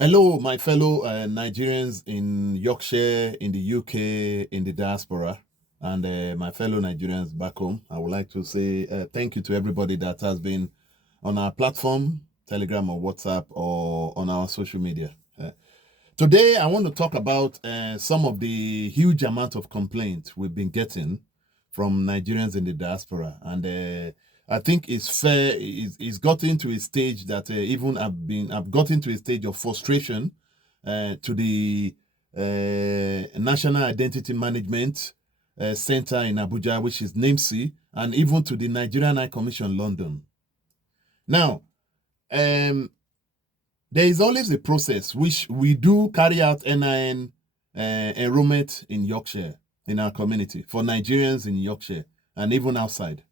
Hello, my fellow Nigerians in Yorkshire, in the UK, in the diaspora, and my fellow Nigerians back home. I would like to say thank you to everybody that has been on our platform, Telegram or WhatsApp, or on our social media. Today, I want to talk about some of the huge amount of complaints we've been getting from Nigerians in the diaspora, and I think it's fair. It's gotten to a stage that even I've gotten to a stage of frustration to the National Identity Management Center in Abuja, which is Nimc, and even to the Nigerian High Commission London. Now, there is always a process which we do carry out NIN enrollment in Yorkshire, in our community, for Nigerians in Yorkshire and even outside.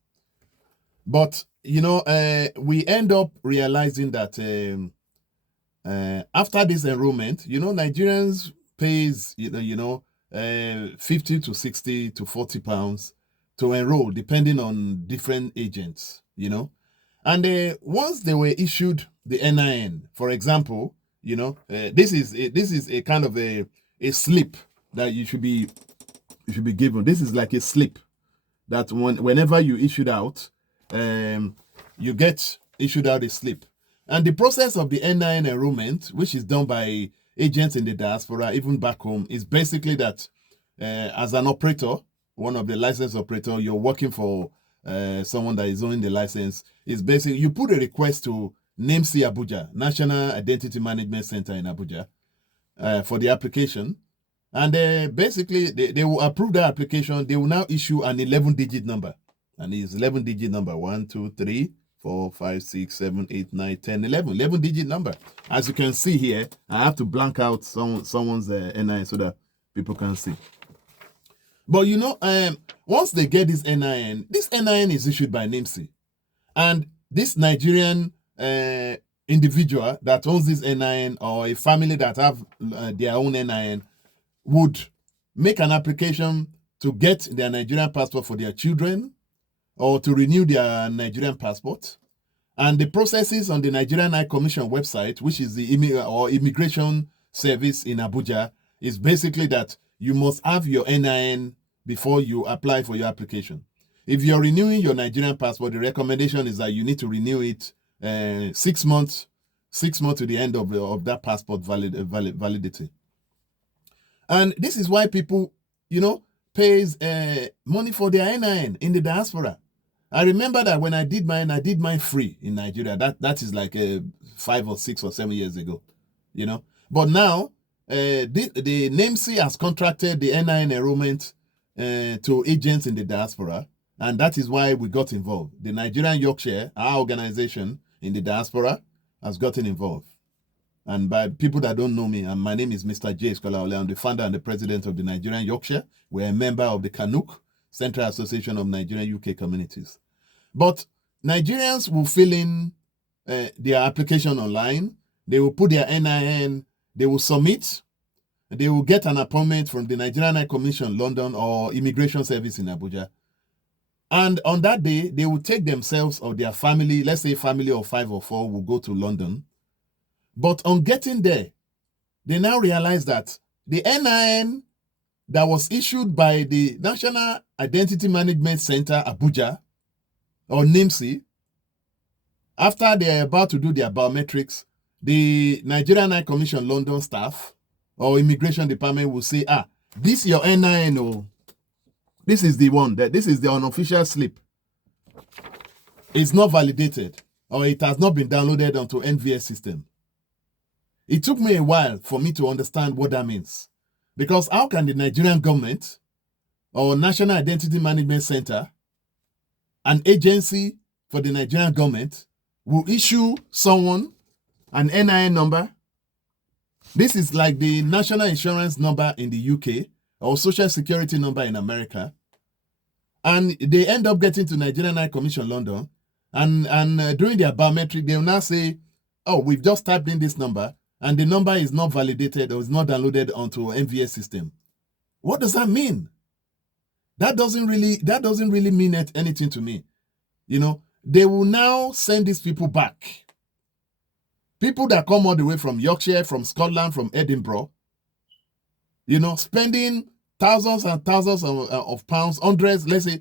But, we end up realizing that after this enrollment, Nigerians pays, 50 to 60 to 40 pounds to enroll, depending on different agents, And once they were issued the NIN, for example, this is a kind of a slip that you should be given. This is like a slip that whenever you issued out, you get issued out a slip. And the process of the NIN enrollment, which is done by agents in the diaspora, even back home, is basically that as an operator, one of the license operator, you're working for someone that is owning the license, is basically you put a request to Nimc Abuja, National Identity Management Center in Abuja, for the application. And basically, they will approve the application. They will now issue an 11-digit number. And it's 11-digit number. 1, 2, 3, 4, 5, 6, 7, 8, 9, 10, 11. 11-digit number. As you can see here, I have to blank out someone's NIN so that people can see. But once they get this NIN is issued by Nimc. And this Nigerian individual that owns this NIN, or a family that have their own NIN, would make an application to get their Nigerian passport for their children, or to renew their Nigerian passport. And the processes on the Nigerian High Commission website, which is the immigration service in Abuja, is basically that you must have your NIN before you apply for your application. If you're renewing your Nigerian passport, the recommendation is that you need to renew it 6 months to the end of that passport validity. And this is why people, pays money for their NIN in the diaspora. I remember that when I did mine free in Nigeria. That is like 5 or 6 or 7 years ago, But now, the Nimc has contracted the NIN enrollment to agents in the diaspora, and that is why we got involved. The Nigerian Yorkshire, our organization in the diaspora, has gotten involved. And by people that don't know me, my name is Mr. J. Skolaole. I'm the founder and the president of the Nigerian Yorkshire. We're a member of the Nimc, Central Association of Nigerian UK Communities. But Nigerians will fill in their application online. They will put their NIN, they will submit, they will get an appointment from the Nigerian High Commission London or Immigration Service in Abuja. And on that day, they will take themselves or their family, let's say family of 5 or 4, will go to London. But on getting there, they now realize that the NIN that was issued by the National Identity Management Center, Abuja, or Nimc, after they are about to do their biometrics, the Nigerian High Commission London staff or immigration department will say, this is your NIN, oh. This is the one, this is the unofficial slip. It's not validated, or it has not been downloaded onto NVS system. It took me a while for me to understand what that means. Because how can the Nigerian government or National Identity Management Center, an agency for the Nigerian government, will issue someone an NIN number? This is like the national insurance number in the UK or social security number in America. And they end up getting to Nigerian High Commission London, and during their biometric, they will now say, we've just typed in this number, and the number is not validated or is not downloaded onto NVS system. What does that mean? That doesn't really mean anything to me. They will now send these people back People that come all the way from Yorkshire, from Scotland, from Edinburgh, spending thousands and thousands of pounds, hundreds, let's say,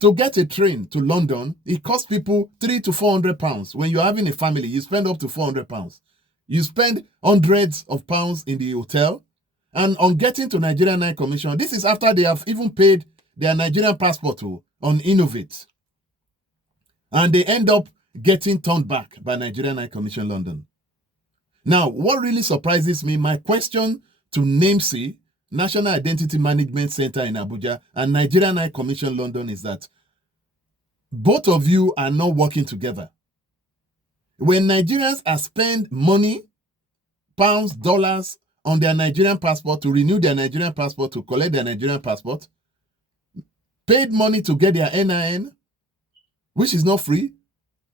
to get a train to London, it costs people £300 to £400. When you're having a family, you spend up to £400. You spend hundreds of pounds in the hotel. And on getting to Nigerian High Commission, this is after they have even paid their Nigerian passport on Innovate. And they end up getting turned back by Nigerian High Commission London. Now, what really surprises me, my question to Nimc, National Identity Management Center in Abuja, and Nigerian High Commission London is that both of you are not working together. When Nigerians are spend money, pounds, dollars, on their Nigerian passport, to renew their Nigerian passport, to collect their Nigerian passport, paid money to get their NIN, which is not free,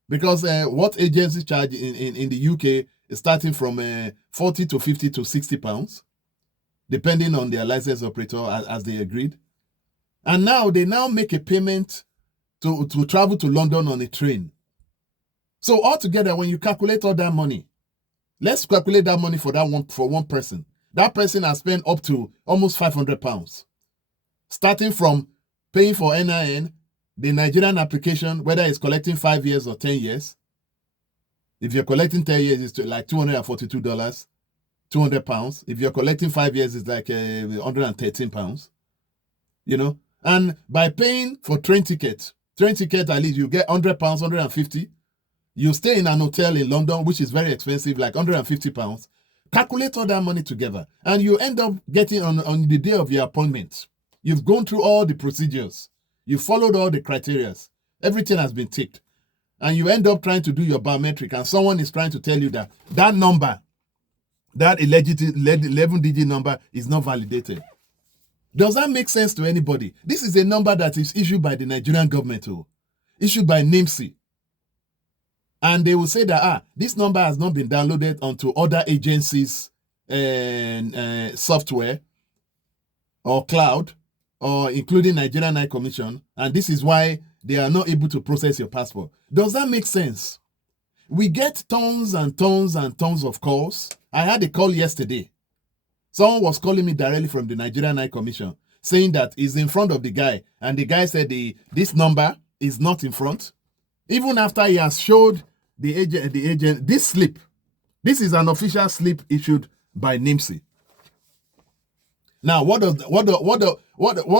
because what agencies charge in the UK is starting from 40 to 50 to 60 pounds, depending on their license operator as they agreed. And now they make a payment to travel to London on a train. So altogether, when you calculate all that money, let's calculate that money for one person. That person has spent up to almost £500, starting from paying for NIN, the Nigerian application, whether it's collecting 5 years or 10 years. If you're collecting 10 years, it's like $242, £200. If you're collecting 5 years, it's like £113. And by paying for train ticket at least you get £100, £150. You stay in an hotel in London, which is very expensive, like £150. Calculate all that money together, and you end up getting on the day of your appointment. You've gone through all the procedures. You followed all the criteria. Everything has been ticked. And you end up trying to do your biometric, and someone is trying to tell you that number, that 11-digit number is not validated. Does that make sense to anybody? This is a number that is issued by the Nigerian government, issued by Nimc. And they will say that, this number has not been downloaded onto other agencies' software or cloud, or including Nigerian High Commission, and this is why they are not able to process your passport. Does that make sense? We get tons and tons and tons of calls. I had a call yesterday. Someone was calling me directly from the Nigerian High Commission, saying that he's in front of the guy, and the guy said this number is not in front. Even after he has showed the agent this slip. This is an official slip issued by Nimc. Now, what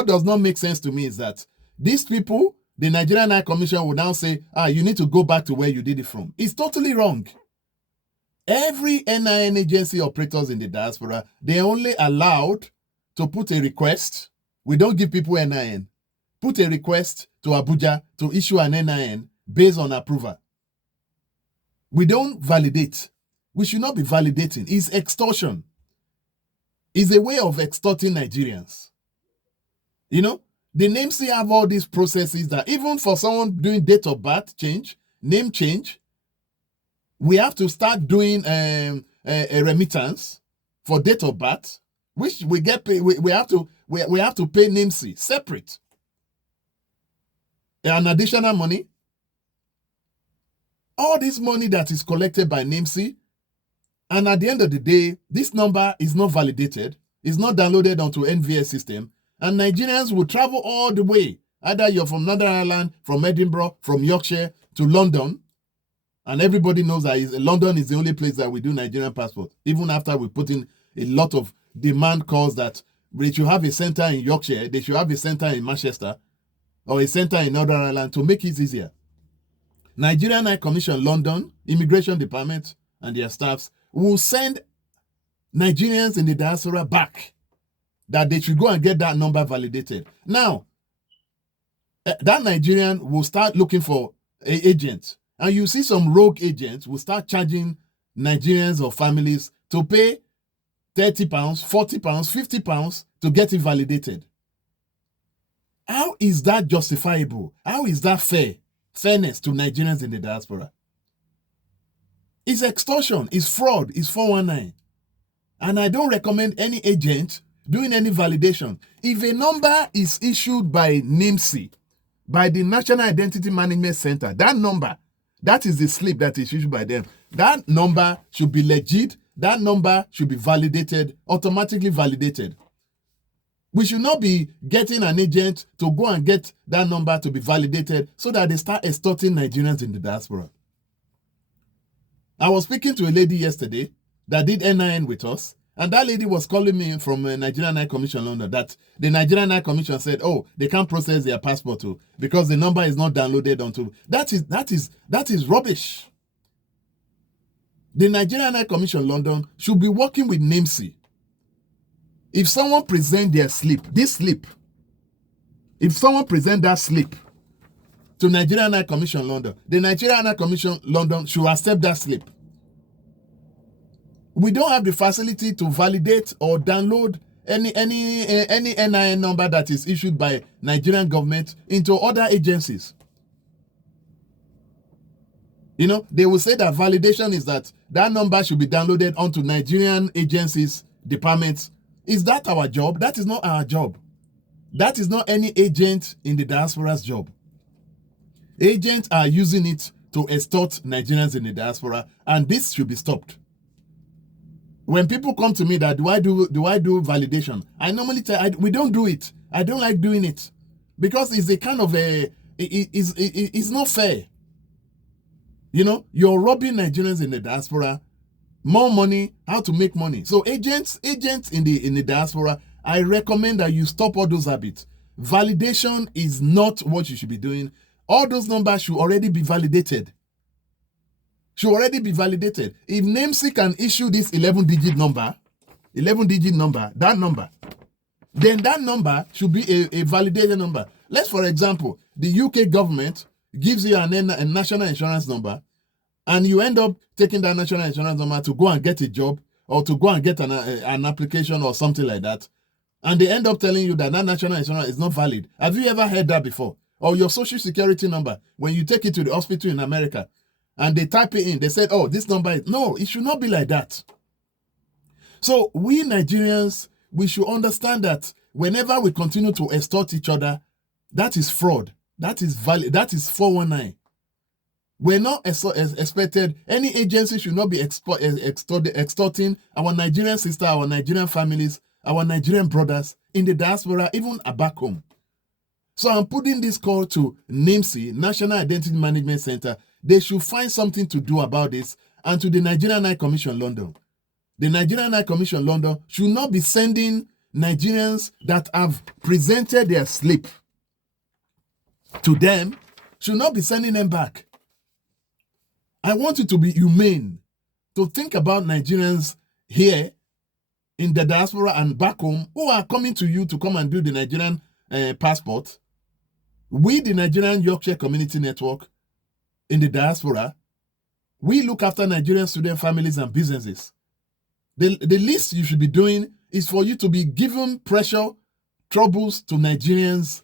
does not make sense to me is that these people, the Nigerian High Commission, will now say, you need to go back to where you did it from. It's totally wrong. Every NIN agency operators in the diaspora, they're only allowed to put a request. We don't give people NIN. Put a request to Abuja to issue an NIN based on approval. We don't validate. We should not be validating. It's extortion. It's a way of extorting Nigerians. The Nimc have all these processes that even for someone doing date of birth change, name change, we have to start doing a remittance for date of birth, which we get paid. We have to pay Nimc separate. An additional money. All this money that is collected by Nimc, and at the end of the day, this number is not validated, is not downloaded onto NVS system, and Nigerians will travel all the way. Either you're from Northern Ireland, from Edinburgh, from Yorkshire to London, and everybody knows that London is the only place that we do Nigerian passport. Even after we put in a lot of demand calls that they should have a center in Yorkshire, they should have a center in Manchester, or a center in Northern Ireland to make it easier. Nigerian High Commission London, Immigration Department, and their staffs will send Nigerians in the diaspora back, that they should go and get that number validated. Now, that Nigerian will start looking for an agent, and you see some rogue agents will start charging Nigerians or families to pay £30, £40, £50 to get it validated. How is that justifiable? How is that fairness to Nigerians in the diaspora? It's extortion, it's fraud, it's 419. And I don't recommend any agent doing any validation. If a number is issued by Nimc, by the National Identity Management Center, that number, that is the slip that is issued by them. That number should be legit. That number should be validated, automatically validated. We should not be getting an agent to go and get that number to be validated so that they start extorting Nigerians in the diaspora. I was speaking to a lady yesterday that did NIN with us, and that lady was calling me from Nigerian High Commission London that the Nigerian High Commission said, oh, they can't process their passport too because the number is not downloaded onto. That is rubbish. The Nigerian High Commission London should be working with Nimc. If someone present their slip, if someone present that slip to Nigerian High Commission London, the Nigerian High Commission London should accept that slip. We don't have the facility to validate or download any NIN number that is issued by Nigerian government into other agencies. You know, they will say that validation is that number should be downloaded onto Nigerian agencies, departments. Is that our job? That is not our job. That is not any agent in the diaspora's job. Agents are using it to extort Nigerians in the diaspora, and this should be stopped. When people come to me that do I do validation, I normally tell we don't do it. I don't like doing it because it's a kind of it's not fair. You know, you're robbing Nigerians in the diaspora more money, how to make money. So agents in the diaspora, I recommend that you stop all those habits. Validation is not what you should be doing. All those numbers should already be validated. If Nimc can issue this 11-digit number, that number, then that number should be a validated number. Let's, for example, the UK government gives you a national insurance number, and you end up taking that national insurance number to go and get a job or to go and get an application or something like that, and they end up telling you that national insurance is not valid. Have you ever heard that before? Or your social security number, when you take it to the hospital in America, and they type it in, they said, oh, this number is... No, it should not be like that. So we Nigerians, we should understand that whenever we continue to extort each other, that is fraud. That is valid. That is 419. We're not expected. Any agency should not be extorting our Nigerian sisters, our Nigerian families, our Nigerian brothers in the diaspora, even back home. So I'm putting this call to Nimc, National Identity Management Center. They should find something to do about this, and to the Nigerian High Commission London. The Nigerian High Commission London should not be sending Nigerians that have presented their slip to them, should not be sending them back. I want you to be humane, to think about Nigerians here in the diaspora and back home who are coming to you to come and do the Nigerian passport. We, the Nigerian Yorkshire Community Network in the diaspora, we look after Nigerian student families and businesses. The least you should be doing is for you to be giving pressure, troubles to Nigerians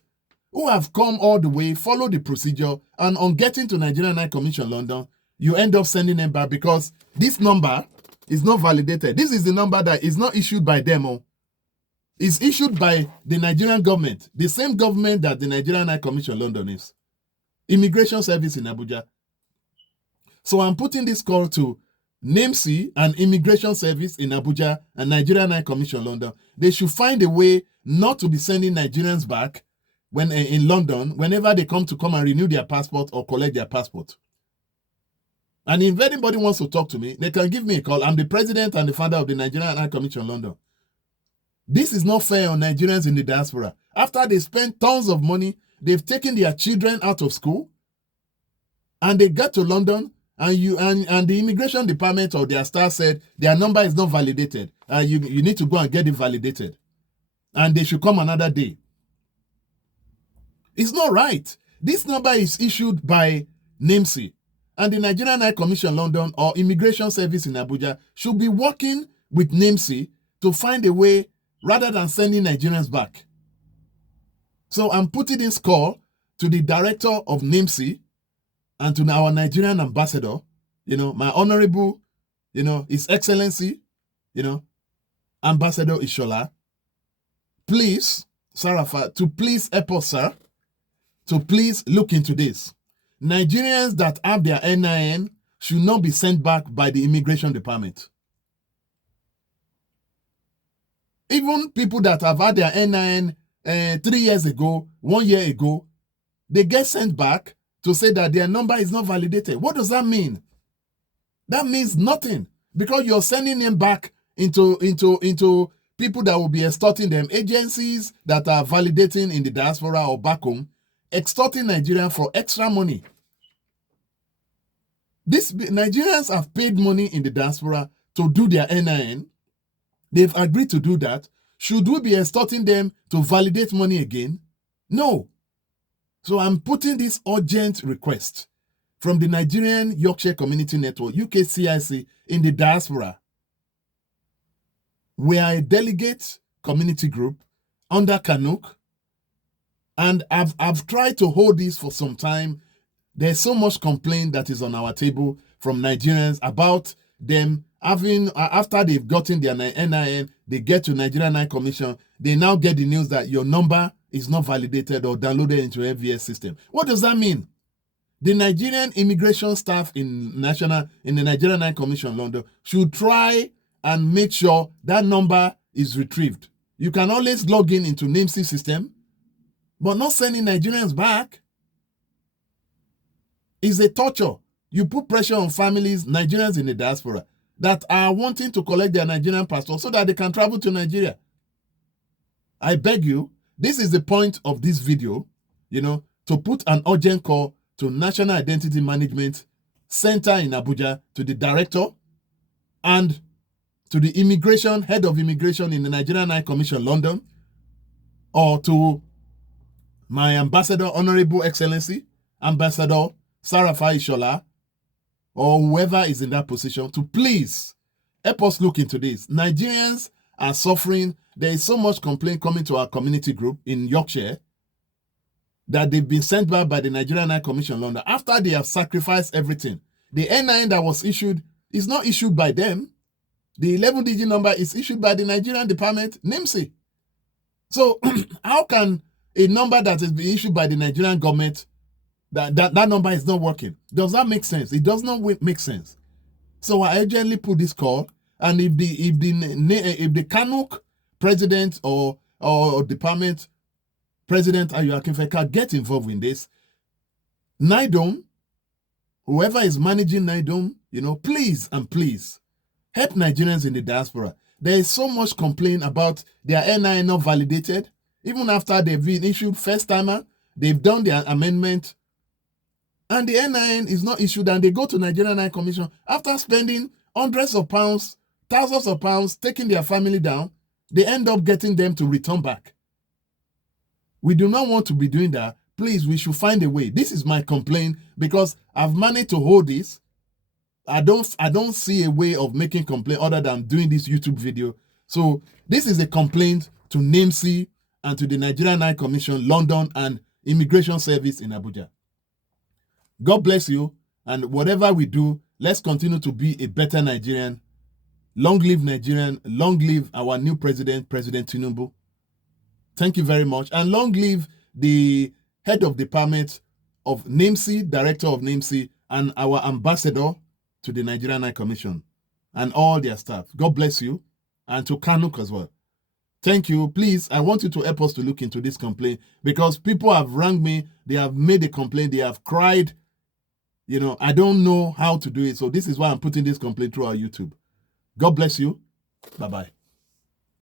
who have come all the way, follow the procedure, and on getting to Nigerian High Commission London, you end up sending them back because this number is not validated. This is the number that is not issued by them. It's issued by the Nigerian government, the same government that the Nigerian High Commission London is. Immigration Service in Abuja. So I'm putting this call to Nimc and Immigration Service in Abuja and Nigerian High Commission London. They should find a way not to be sending Nigerians back when in London whenever they come and renew their passport or collect their passport. And if anybody wants to talk to me, they can give me a call. I'm the president and the founder of the Nigerian High Commission London. This is not fair on Nigerians in the diaspora. After they spend tons of money, they've taken their children out of school, and they got to London, and the immigration department or their staff said their number is not validated. You need to go and get it validated, and they should come another day. It's not right. This number is issued by Nimc, and the Nigerian High Commission London or Immigration Service in Abuja should be working with Nimc to find a way rather than sending Nigerians back. So I'm putting this call to the director of Nimc and to our Nigerian ambassador, my honorable, His Excellency, Ambassador Ishola. Please, Sarafa, to please help us, sir, to please look into this. Nigerians that have their NIN should not be sent back by the immigration department. Even people that have had their NIN 3 years ago, 1 year ago, they get sent back to say that their number is not validated. What does that mean? That means nothing, because you're sending them back into people that will be extorting them, agencies that are validating in the diaspora or back home, extorting Nigerians for extra money. These Nigerians have paid money in the diaspora to do their NIN. They've agreed to do that. Should we be extorting them to validate money again? No. So I'm putting this urgent request from the Nigerian Yorkshire Community Network, UKCIC, in the diaspora. We are a delegate community group under Nimc, and I've tried to hold this for some time. There's so much complaint that is on our table from Nigerians about them having, after they've gotten their NIN, they get to Nigerian High Commission, they now get the news that your number is not validated or downloaded into FVS system. What does that mean? The Nigerian immigration staff in the Nigerian High Commission London should try and make sure that number is retrieved. You can always log in into Nimc system, but not sending Nigerians back is a torture. You put pressure on families, Nigerians in the diaspora, that are wanting to collect their Nigerian passport so that they can travel to Nigeria. I beg you, this is the point of this video, to put an urgent call to National Identity Management Center in Abuja, to the director, and to the head of immigration in the Nigerian High Commission London, or to my ambassador, Honorable Excellency, Ambassador Sarafai Shola, or whoever is in that position, to please help us look into this. Nigerians are suffering. There is so much complaint coming to our community group in Yorkshire that they've been sent back by the Nigerian High Commission London after they have sacrificed everything. The NIN that was issued is not issued by them. The 11-digit number is issued by the Nigerian department, Nimc. So how can a number that is being issued by the Nigerian government, that number is not working? Does that make sense? It does not make sense. So I urgently put this call, and if the Nimc president or department president Ayo Akinfeka get involved in this, NIDOM, whoever is managing NIDOM, please and please help Nigerians in the diaspora. There is so much complaint about their NIN not validated. Even after they've been issued first timer, they've done their amendment, and the NIN is not issued, and they go to Nigerian High Commission after spending hundreds of pounds, thousands of pounds, taking their family down. They end up getting them to return back. We do not want to be doing that. Please, we should find a way. This is my complaint, because I've managed to hold this. I don't see a way of making complaint other than doing this YouTube video. So this is a complaint to Nimc and to the Nigerian High Commission London and Immigration Service in Abuja. God bless you, and whatever we do, let's continue to be a better Nigerian. Long live Nigerian, long live our new president, President Tinubu. Thank you very much. And long live the head of department of Nimc, director of Nimc, and our ambassador to the Nigerian High Commission and all their staff. God bless you. And to Nimc as well. Thank you. Please, I want you to help us to look into this complaint, because people have rang me. They have made a complaint. They have cried. I don't know how to do it. So this is why I'm putting this complaint through our YouTube. God bless you. Bye-bye.